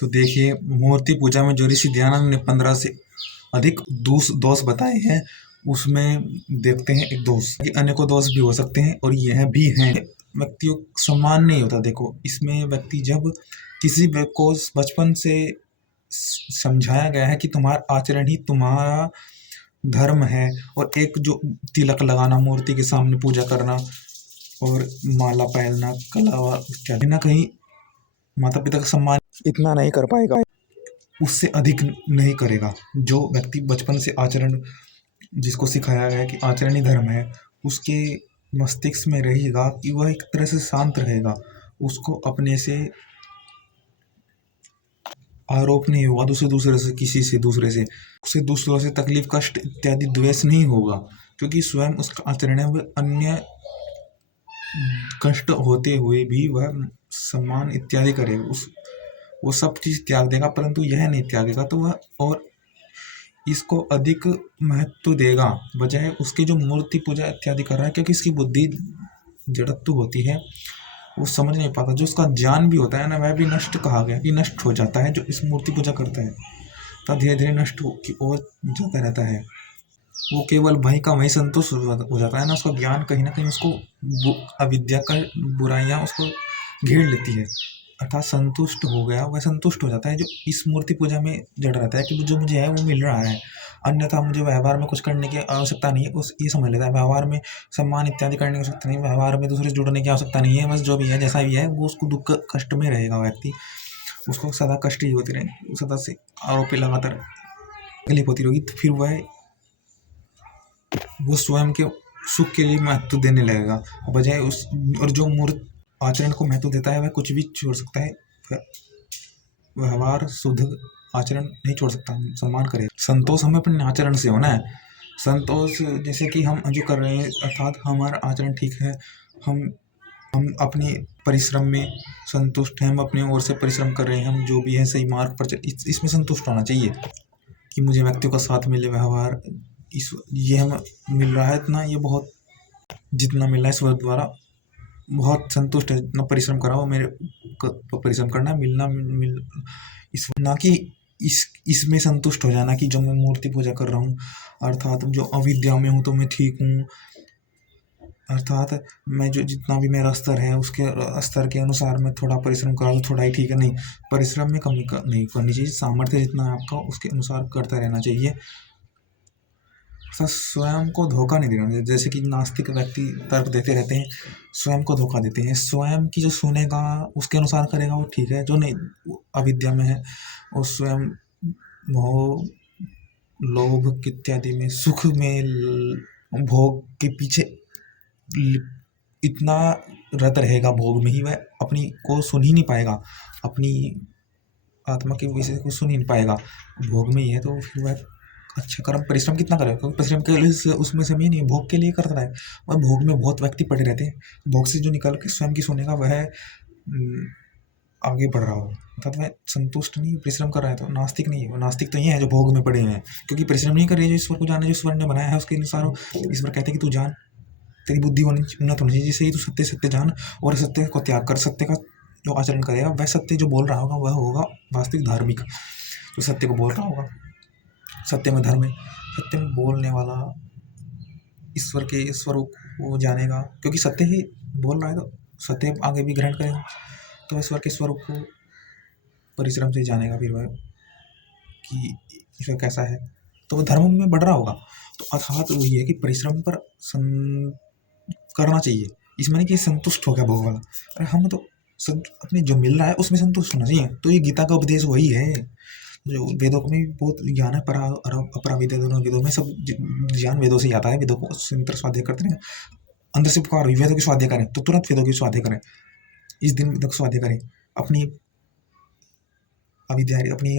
तो देखिए, मूर्ति पूजा में जो ऋषि दयानंद ने 15 से अधिक दोष बताए हैं, उसमें देखते हैं एक दोष, कि अनेकों दोष भी हो सकते हैं और यह भी हैं। व्यक्तियों का सम्मान नहीं होता। देखो, इसमें व्यक्ति जब किसी को बचपन से समझाया गया है कि तुम्हारा आचरण ही तुम्हारा धर्म है, और एक जो तिलक लगाना, मूर्ति के सामने पूजा करना और माला पहनना, कलावा इत्यादि, ना कहीं माता पिता का सम्मान इतना नहीं कर पाएगा, उससे अधिक नहीं करेगा। जो व्यक्ति बचपन से आचरण, जिसको सिखाया गया है कि आचरण ही धर्म है, उसके मस्तिष्क में रहेगा कि वह एक तरह से शांत रहेगा, उसको अपने से आरोप नहीं होगा, दूसरे से, किसी से, दूसरों से तकलीफ, कष्ट इत्यादि द्वेष नहीं होगा, क्योंकि स्वयं उसका आचरण है, वह अन्य कष्ट होते हुए भी वह सम्मान इत्यादि करेगा, वो सब चीज़ त्याग देगा, परंतु यह नहीं त्यागेगा, तो वह और इसको अधिक महत्व देगा, बजाय उसके जो मूर्ति पूजा इत्यादि कर रहा है, क्योंकि इसकी बुद्धि जड़त्व होती है, वो समझ नहीं पाता। जो उसका ज्ञान भी होता है ना, वह भी नष्ट, कहा गया कि नष्ट हो जाता है। जो इस मूर्ति पूजा करता है, तब धीरे धीरे नष्ट की ओर जाता रहता है। वो केवल वहीं का वहीं संतुष्ट हो जाता है ना, उसका ज्ञान कहीं ना कहीं उसको अविद्या का बुराइयां उसको घेर लेती है, अर्थात संतुष्ट हो गया, वह संतुष्ट हो जाता है। जो इस मूर्ति पूजा में जड़ रहता है कि जो मुझे है वो मिल रहा है, अन्यथा मुझे व्यवहार में कुछ करने की आवश्यकता नहीं है, उस ये समझ लेता है। व्यवहार में सम्मान इत्यादि करने की आवश्यकता नहीं है, व्यवहार में दूसरे से जुड़ने की आवश्यकता नहीं है, बस जो भी है, जैसा भी है, वो उसको दुख कष्ट में रहेगा व्यक्ति, उसको सदा कष्ट ही होती रहेगी, सदा से आरोपी लगातार तकलीफ होती रहेगी, तो फिर वो स्वयं के सुख के लिए महत्व देने लगेगा, बजाय उस, और जो मूर्त आचरण को महत्व देता है, वह कुछ भी छोड़ सकता है, व्यवहार शुद्ध आचरण नहीं छोड़ सकता, सम्मान करे। संतोष हमें अपने आचरण से होना है। संतोष जैसे कि हम जो कर रहे हैं, अर्थात हमारा आचरण ठीक है, हम अपने परिश्रम में संतुष्ट हैं, हम अपने ओर से परिश्रम कर रहे हैं, हम जो भी है सही मार्ग पर इसमें संतुष्ट होना चाहिए, कि मुझे व्यक्तियों का साथ मिले, व्यवहार ये हमें मिल रहा है इतना, ये बहुत, जितना मिल रहा है ईश्वर द्वारा बहुत संतुष्ट है। इतना परिश्रम करा हो, मेरे परिश्रम करना, मिल इस, ना कि इसमें संतुष्ट हो जाना कि जो मैं मूर्ति पूजा कर रहा हूँ, अर्थात जो अविद्या में हूँ तो मैं ठीक हूँ, अर्थात मैं जो जितना भी मेरा स्तर है, उसके स्तर के अनुसार मैं थोड़ा परिश्रम करा तो थोड़ा ही ठीक है। नहीं, परिश्रम में कमी नहीं करनी चाहिए, सामर्थ्य जितना है आपका उसके अनुसार करता रहना चाहिए, स्वयं को धोखा नहीं देना चाहिए। जैसे कि नास्तिक व्यक्ति तर्क देते रहते हैं, स्वयं को धोखा देते हैं। स्वयं की जो सुनेगा उसके अनुसार करेगा वो ठीक है, जो नहीं अविद्या में है, और स्वयं मोह, लोभ इत्यादि में, सुख में, भोग के पीछे इतना रत रहेगा, भोग में ही, वह अपनी को सुन ही नहीं पाएगा, अपनी आत्मा के विषय को सुन ही नहीं पाएगा, भोग में ही है, तो फिर वह अच्छा कर्म परिश्रम कितना करेगा, क्योंकि परिश्रम के लिए उसमें समय नहीं, भोग के लिए करता है, और भोग में बहुत व्यक्ति पड़े रहते हैं। भोग से जो निकल के स्वयं की सुनेगा, वह आगे बढ़ रहा हो, अर्थात वह संतुष्ट नहीं, परिश्रम कर रहा है, तो नास्तिक नहीं है। वो नास्तिक तो ये है जो भोग में पड़े हुए हैं, क्योंकि परिश्रम नहीं कर रहे, जो ईश्वर को जाने, जो ईश्वर ने बनाया है उसके अनुसार। ईश्वर कहते हैं कि तू जान, तेरी बुद्धि उन्नत होनी चाहिए, जिससे ही तू सत्य सत्य जान, और सत्य को त्याग कर, सत्य का जो आचरण करेगा, वह सत्य जो बोल रहा होगा वह होगा वास्तविक धार्मिक, जो सत्य को बोल रहा होगा, सत्य में धर्म है, सत्य में बोलने वाला ईश्वर के स्वरूप को जानेगा, क्योंकि सत्य ही बोल रहा है, तो सत्य आगे भी ग्रहण करेगा, तो ईश्वर के स्वरूप को परिश्रम से जानेगा, फिर वह कि ईश्वर कैसा है, तो वह धर्म में बढ़ रहा होगा। तो अर्थात वही है कि परिश्रम पर करना चाहिए, इसमें नहीं कि संतुष्ट हो गया भोग वाला, अरे हम तो अपने जो मिल रहा है उसमें संतुष्ट होना चाहिए। तो ये गीता का उपदेश वही है, जो वेदों में बहुत ज्ञान है, परा अपरा विद्या, दोनों वेदों में सब ज्ञान वेदों से आता है। वेदों को निरंतर स्वाध्याय करते हैं, अंदर से पुकार वेदों की स्वाध्याय करें तो तुरंत वेदों की स्वाध्याय करें, इस दिन वेदों की स्वाध्याय करें, अपनी अविद्या, अपनी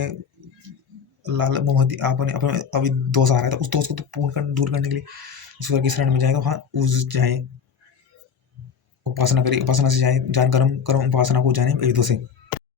लाल मोहदी, आपने अपने अभी दोष आ रहा है, तो उस दोष को तो दूर करने के लिए ईश्वर की शरण में जाए, तो हाँ उस जाए, उपासना करें, उपासना से जाए, जान कर्म उपासना को जाने वेदों से।